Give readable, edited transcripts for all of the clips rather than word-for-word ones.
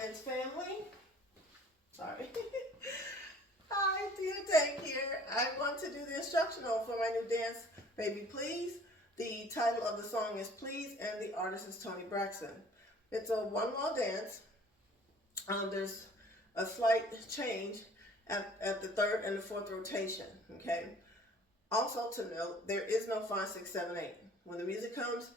dance family. Sorry. Hi, Tina Tank here. I want to do the instructional for my new dance, Baby Please. The title of the song is Please, and the artist is Tony Braxton. It's a one-wall dance. There's a slight change at the third and the fourth rotation, okay? Also to note, there is no 5, 6, 7, 8. When the music comes,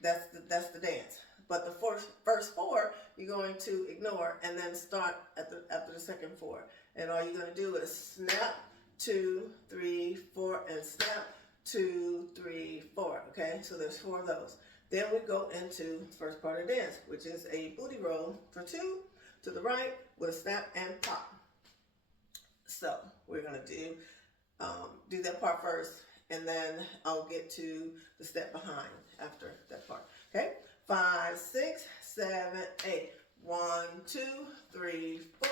that's the dance. But the first 4, you're going to ignore and then start after the second 4. And all you're going to do is snap, 2, 3, 4, and snap, 2, 3, 4. Okay, so there's 4 of those. Then we go into the first part of the dance, which is a booty roll for 2 to the right with a snap and pop. So we're going to do that part first, and then I'll get to the step behind after that part. Okay, 5, 6, 7, 8. 1, 2, 3, 4.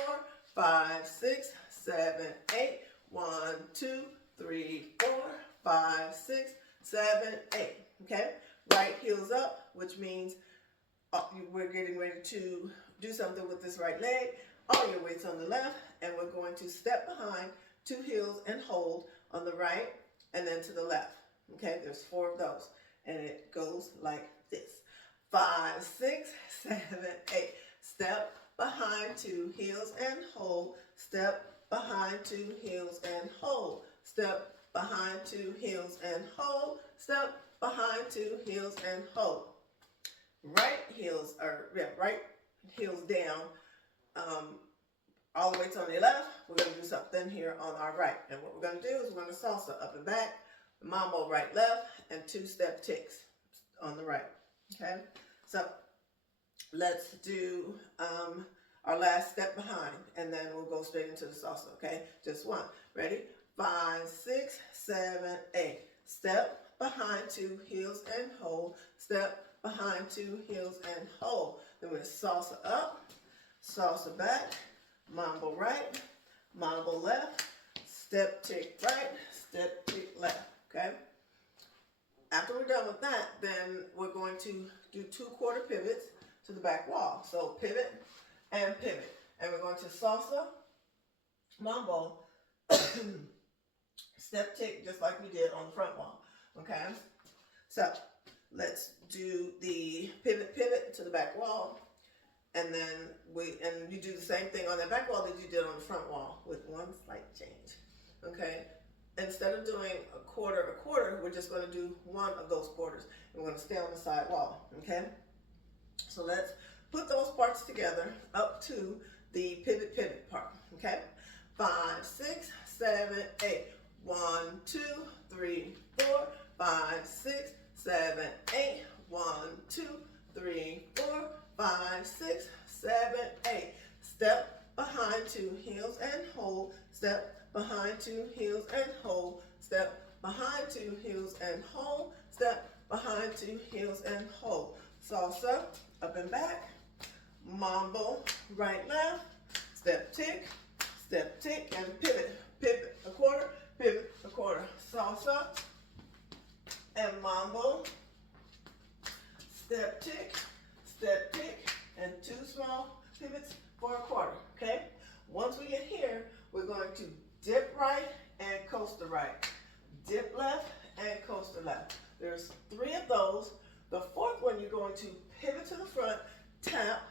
5, 6, 7, 8. 1, 2, 3, 4. 5, 6, 7, 8. Okay, right heels up, which means we're getting ready to do something with this right leg. All your weight's on the left, and we're going to step behind, 2 heels and hold on the right, and then to the left. Okay, there's 4 of those, and it goes like this. 5, 6, 7, 8. Step behind, 2 heels and hold. Step behind, 2 heels and hold. Step behind, 2 heels and hold. Step behind, 2 heels and hold. Right heels down. All the way to on the left. We're going to do something here on our right. And what we're going to do is we're going to salsa up and back, mambo right left, and 2 step ticks on the right. Okay, so let's do our last step behind, and then we'll go straight into the salsa. Okay, just one. Ready? 5, 6, 7, 8. Step behind, 2 heels and hold. Step behind, 2 heels and hold. Then we're salsa up, salsa back, mambo right, mambo left, step tick right, step tick left. Okay. After we're done with that, then we're going to do 2 quarter pivots to the back wall. So pivot and pivot. And we're going to salsa, mambo, step tick just like we did on the front wall. Okay? So let's do the pivot to the back wall. And then you do the same thing on that back wall that you did on the front wall with one slight change. Okay? Instead of doing a quarter, we're just going to do 1 of those quarters. And we're going to stay on the side wall. Okay? So let's put those parts together up to the pivot part. Okay? 5, 6, 7, 8. 1, 2, 3, 4. 5, 6, 7, 8. 1, 2, 3, 4. 5, 6, 7, 8. Step behind, 2 heels and hold. Step behind, 2 heels and hold. Step behind, 2 heels and hold. Step behind, 2 heels and hold. Salsa, up and back. Mambo, right, left. Step tick, and pivot. Pivot a quarter, pivot a quarter. Salsa and mambo. Step tick, and 2 small pivots for a quarter. Okay? Once we get here, we're going to dip right and coaster right. Dip left and coaster left. There's 3 of those. The 4th one, you're going to pivot to the front, tap,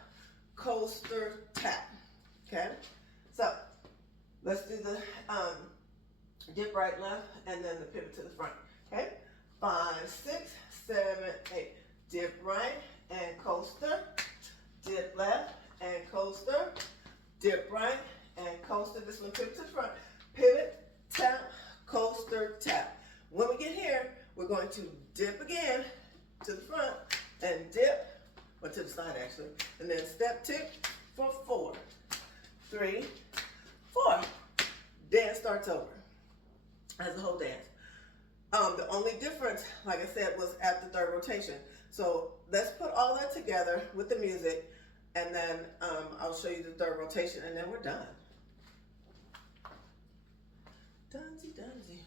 coaster, tap. Okay? So let's do the dip right, left, and then the pivot to the front. Okay? 5, 6, 7, 8. Dip right and coaster. Dip left and coaster. Dip right and coaster. This one pivot to the front. Pivot, tap, coaster, tap. When we get here, we're going to dip again to the front and dip, or to the side actually, and then step tick for 4, 3, 4. Dance starts over as the whole dance. The only difference, like I said, was at the 3rd rotation. So let's put all that together with the music, and then I'll show you the 3rd rotation, and then we're done. Dunsy, dunsy.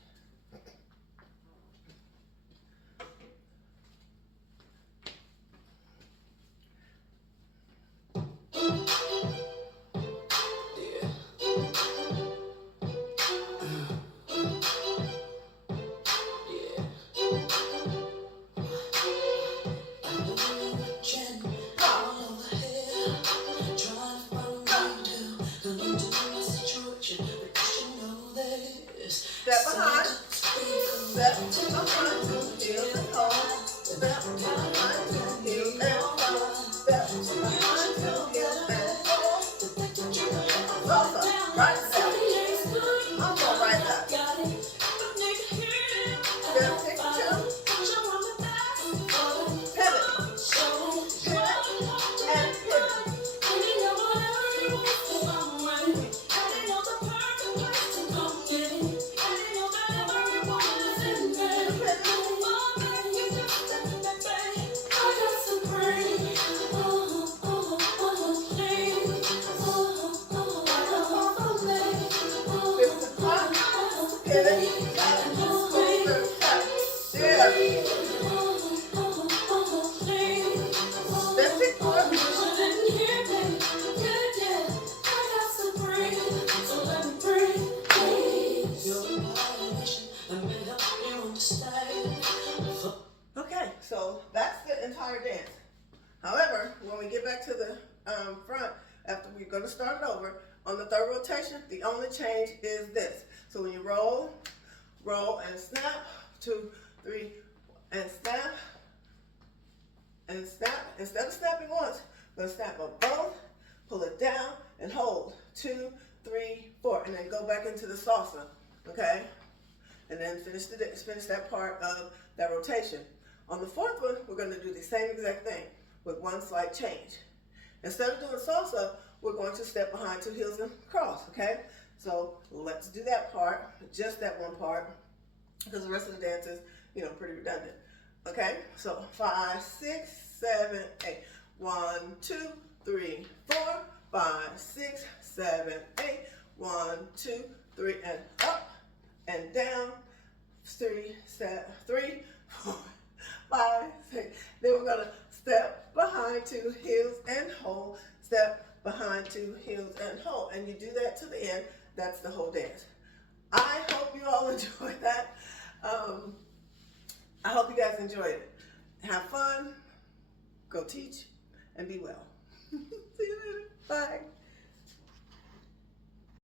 behind, step behind, two heels and hold, step behind, two heels and hold, step behind, two heels and hold. Salsa, right step. I'm gonna write that. Step 6, 2, pivot, pivot, and pivot. Okay, so that's the entire dance. However, when we get back to the front, after we're going to start it over, on the third rotation, the only change is this. So when you roll, roll and snap, 2, 3, and snap, and snap. Instead of snapping once, we're going to snap on both, pull it down, and hold. 2, 3, 4, and then go back into the salsa, okay? And then finish that part of that rotation. On the fourth one, we're going to do the same exact thing with one slight change. Instead of doing salsa, we're going to step behind, two heels and cross, okay? So let's do that part, just that one part, because the rest of the dance is, pretty redundant. Okay, so 5, 6, 7, 8. 1, 2, 3, 4, 5, 6, 7, 8. 1, 2, 3, and up and down. 3, 4, 5, 6. Then we're gonna step behind, two heels and hold. Step behind, two heels and hold. And you do that to the end. That's the whole dance. I hope you all enjoyed that. I hope you guys enjoyed it. Have fun, go teach, and be well. See you later. Bye.